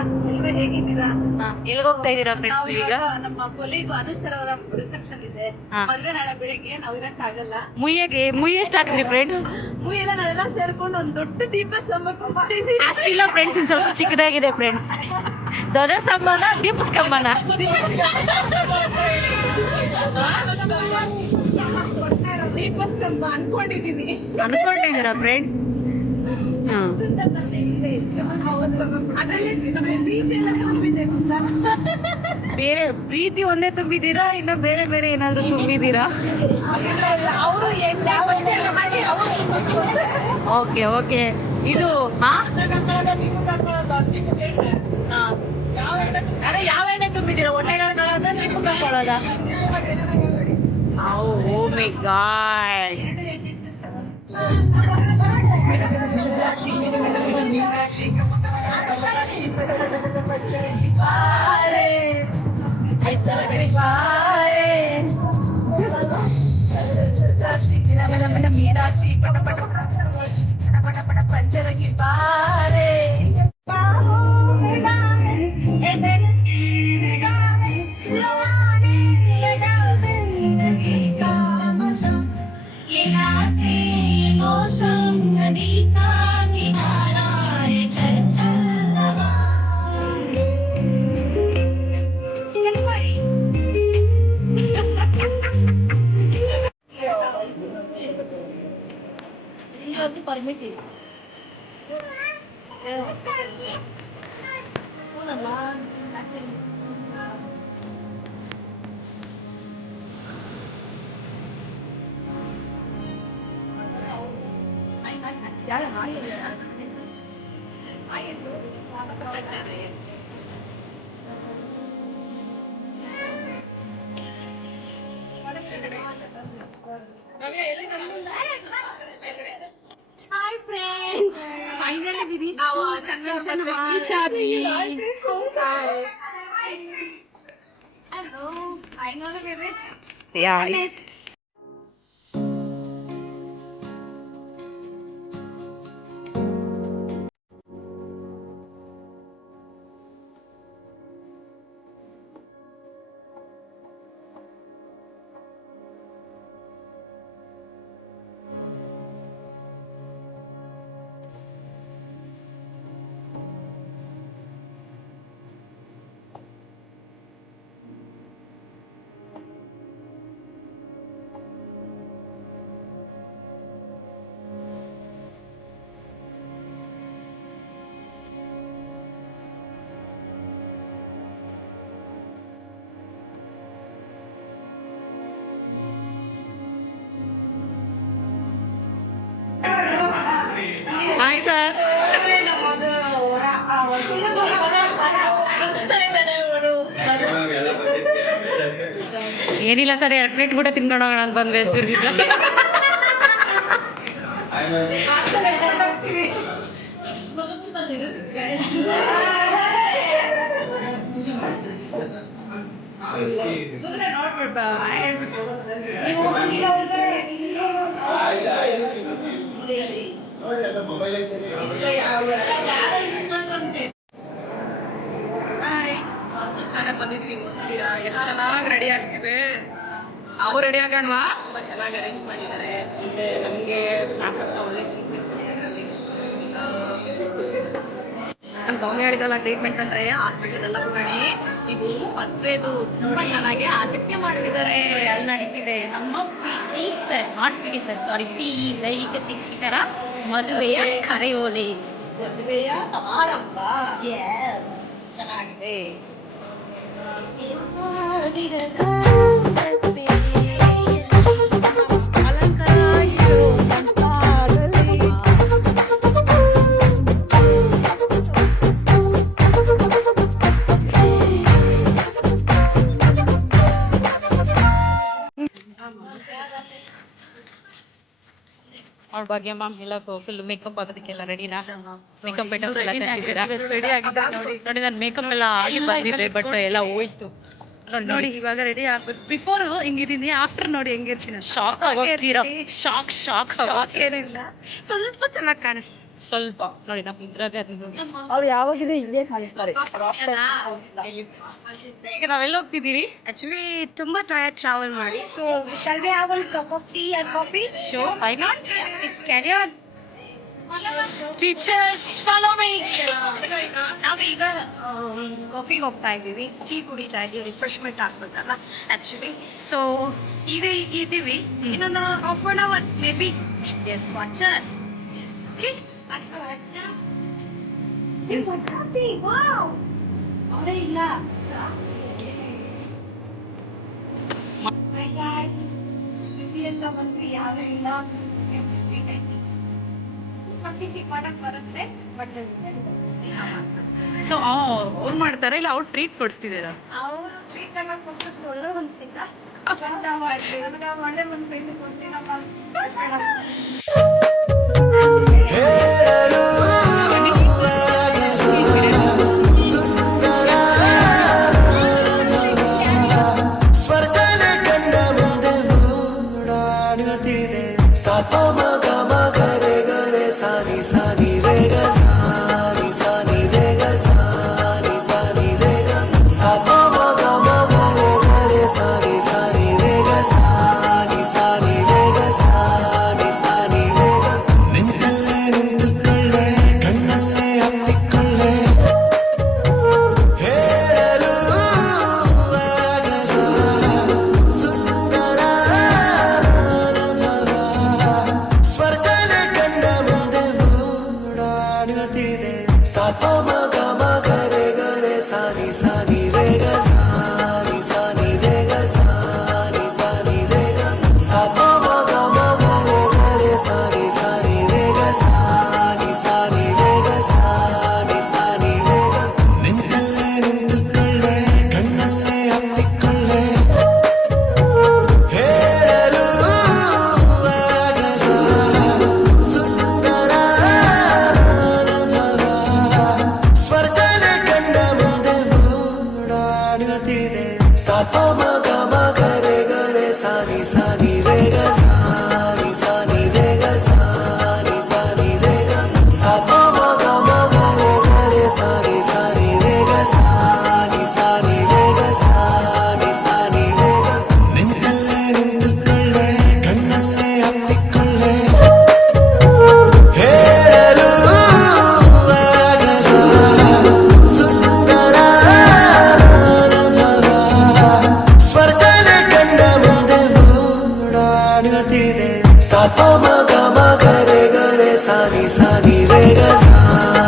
ಎಲ್ರು ಹೇಗಿದ್ದೀರಾ? ಎಲ್ಲಿಗೆ ಹೋಗ್ತಾ ಇದ್ದೀರಾ ಫ್ರೆಂಡ್ಸ್ ಈಗ? ನಮ್ಮ ಕೊಲೀಗ್ ಅನುಸರ್ ಅವರ ರಿಸೆಪ್ಷನ್ ಇದೆ. ಮದ್ವೆ ನಾಳೆ ಬೆಳಿಗ್ಗೆ ನಾವು ಇರಕ್ಕಾಗಲ್ಲ. ಮುಯ್ಯ ಸ್ಟಾರ್ಟ್ ಇದೆ ಫ್ರೆಂಡ್ಸ್. ಮುಯ್ಯೆಲ್ಲ ನಾವೆಲ್ಲ ಸೇರ್ಕೊಂಡು ಒಂದು ದೊಡ್ಡ ದೀಪಸ್ತಂಭಕ್ಕೆ ಮಾಡಿದ್ವಿ. ಅಷ್ಟಿಲ್ಲ ಫ್ರೆಂಡ್ಸ್, ಇನ್ನು ಸ್ವಲ್ಪ ಚಿಕ್ಕದಾಗಿದೆ ಫ್ರೆಂಡ್ಸ್. ಧ್ವಜಸ್ತಂಭನ ದೀಪಸ್ತಂಭನ ದೀಪಸ್ತಂಭ ಅನ್ಕೊಂಡಿದ್ದೀರಾ ಫ್ರೆಂಡ್ಸ್? ಬೇರೆ ಪ್ರೀತಿ ಒಂದೇ ತುಂಬಿದ್ದೀರಾ, ಇನ್ನು ಬೇರೆ ಬೇರೆ ಏನಾದ್ರು ತುಂಬಿದ್ದೀರಾ? Okay okay. ಇದು ಅದೇ ಯಾವ ಎಣ್ಣೆ ತುಂಬಿದ್ದೀರಾ? ಹೊಟ್ಟೆಗಾಕೊಳ್ಳೋದ ದೀಪ ಹಾಕೊಳ್ಳೋದ? ಓ ಮೈ ಗಾಡ್. ಮೀನಾಕ್ಷಿ ಪಟ ಪಟ ಪಟ ಪಟ ಪಂಚರಂಗಿ ಬಾರೆ permit it. Hi friends! Finally we reached our convention hall. Hello! Finally we reached. Yeah. Hi sir. ಏನಿಲ್ಲ ಸರ್, 2 ಪ್ಲೇಟ್ ಊಟ ತಿನ್ಕೊಂಡು ಹೋಗೋಣ ಅಂತ ಬಂದ್ವಿ. ಎಷ್ಟು ದಿವಸ ಬಂದಿದ್ದೀವಿ. ನೋಡ್ತೀರಾ ಎಷ್ಟು ಚೆನ್ನಾಗಿ ರೆಡಿ ಆಗ್ತಿದೆ. ನಾವು ರೆಡಿ ಆಗೋಣವಾ? ತುಂಬ ಚೆನ್ನಾಗಿ ಅರೇಂಜ್ ಮಾಡಿದ್ದಾರೆ. ಮತ್ತೆ ನಮಗೆ ಒಳ್ಳೆ ನಮ್ಮ ಸೌಮ್ಯ ಹೇಳಿದಲ್ಲ, ಟ್ರೀಟ್ಮೆಂಟ್ ಅಂದರೆ ಹಾಸ್ಪಿಟಲ್ ಹೋಗಣಿ. ಇದು ಮದುವೆದು ತುಂಬ ಚೆನ್ನಾಗಿ ಆತಿಥ್ಯ ಮಾಡ್ತಿದ್ದಾರೆ. ಅಲ್ಲಿ ನಡೀತಿದೆ ನಮ್ಮ P sir, not P sir, sorry, P ದೈಹಿಕ ಶಿಕ್ಷಕರ ಮದುವೆಯ ಕರೆಯೋಲೆ, ಮದುವೆಯ ಆರಂಭ. ಚೆನ್ನಾಗಿದೆ. ಅವ್ರ ಬಗ್ಗೆ ಮ್ಯಾಮ್ ಎಲ್ಲ ಫುಲ್ ಮೇಕಪ್ ಆಗೋದಕ್ಕೆಲ್ಲ ರೆಡಿನಾ? ಮೇಕಪ್ ಐಟಮ್ಸ್ ಎಲ್ಲ ರೆಡಿ ಆಗಿದೆ ನೋಡಿ. ನಾನು ಮೇಕಪ್ ಎಲ್ಲ ಆಗಿ ಬಂದಿದ್ದೆ, ಬಟ್ ಎಲ್ಲ ಹೋಯ್ತು ನೋಡಿ. ಇವಾಗ ರೆಡಿ ಆಗ್ಬೇಕು. ಬಿಫೋರ್ ಹಿಂಗಿದ್ದೀನಿ, ಆಫ್ಟರ್ ನೋಡಿ ಹೆಂಗಿರ್ತೀನಿ. ಶಾಕ್ ಆಗೋಗ್ತೀರಾ? ಶಾಕ್ ಏನಿಲ್ಲ, ಸ್ವಲ್ಪ ಚೆನ್ನಾಗಿ ಕಾಣಿಸ್ತೀನಿ. ಸ್ವಲ್ಪ ನೋಡಿ ನಮ್ಮ ಇದ್ರಲ್ಲಿ ಅವ್ರು ಯಾವಾಗಿದ್ರೆ ಇಲ್ಲೇ ಕಾಣಿಸ್ತಾರೆ. ಈಗ ನಾವೆಲ್ಲ ಹೋಗ್ತಿದ್ದೀರಿ ಆಕ್ಚುಲಿ ತುಂಬಾ ಟಯರ್ಡ್ ಟ್ರಾವೆಲ್ ಮಾಡಿ, so shall we have one cup of tea and coffee? Show why not, it's carry on. Teachers follow me. ನಾವೀಗ ಕಾಫಿಗೆ ಹೋಗ್ತಾ ಇದ್ದೀವಿ, ಟೀ ಕುಡಿತಾ ಇದ್ದೀವಿ, ರಿಫ್ರೆಶ್ಮೆಂಟ್ ಆಗ್ಬೇಕಲ್ಲ ಆಕ್ಚುಲಿ. ಸೊ ಈಗ ಇದ್ದೀವಿ, ಇನ್ನೊಂದು half an hour maybe. Yes ವಾಚಸ್ ಅವರೇ ಇಲ್ಲ. ಅಂತ ಬಂದ್ವಿ, ಯಾರು ಇಲ್ಲ. ಮಾಡಕ್ ಬರುತ್ತೆ ಬಟ್ ಸೊ ಅವ್ರು ಮಾಡ್ತಾರೆ ಇಲ್ಲ ಅವ್ರು ಟ್ರೀಟ್ ಕೊಡಿಸ್ತಿದ್ದೀರ? ಅವರು ಟ್ರೀಟ್ ಎಲ್ಲ ಕೊಟ್ಟು ಒಳ್ಳೆ ಮನ್ಸಿಲ್ಲ. ಒಳ್ಳೆ ಮನ್ಸಿಂದ ಕೊಡ್ತೀನಮ್ಮ. सा प म ग म ग रे ग रे सा नि रे ग सा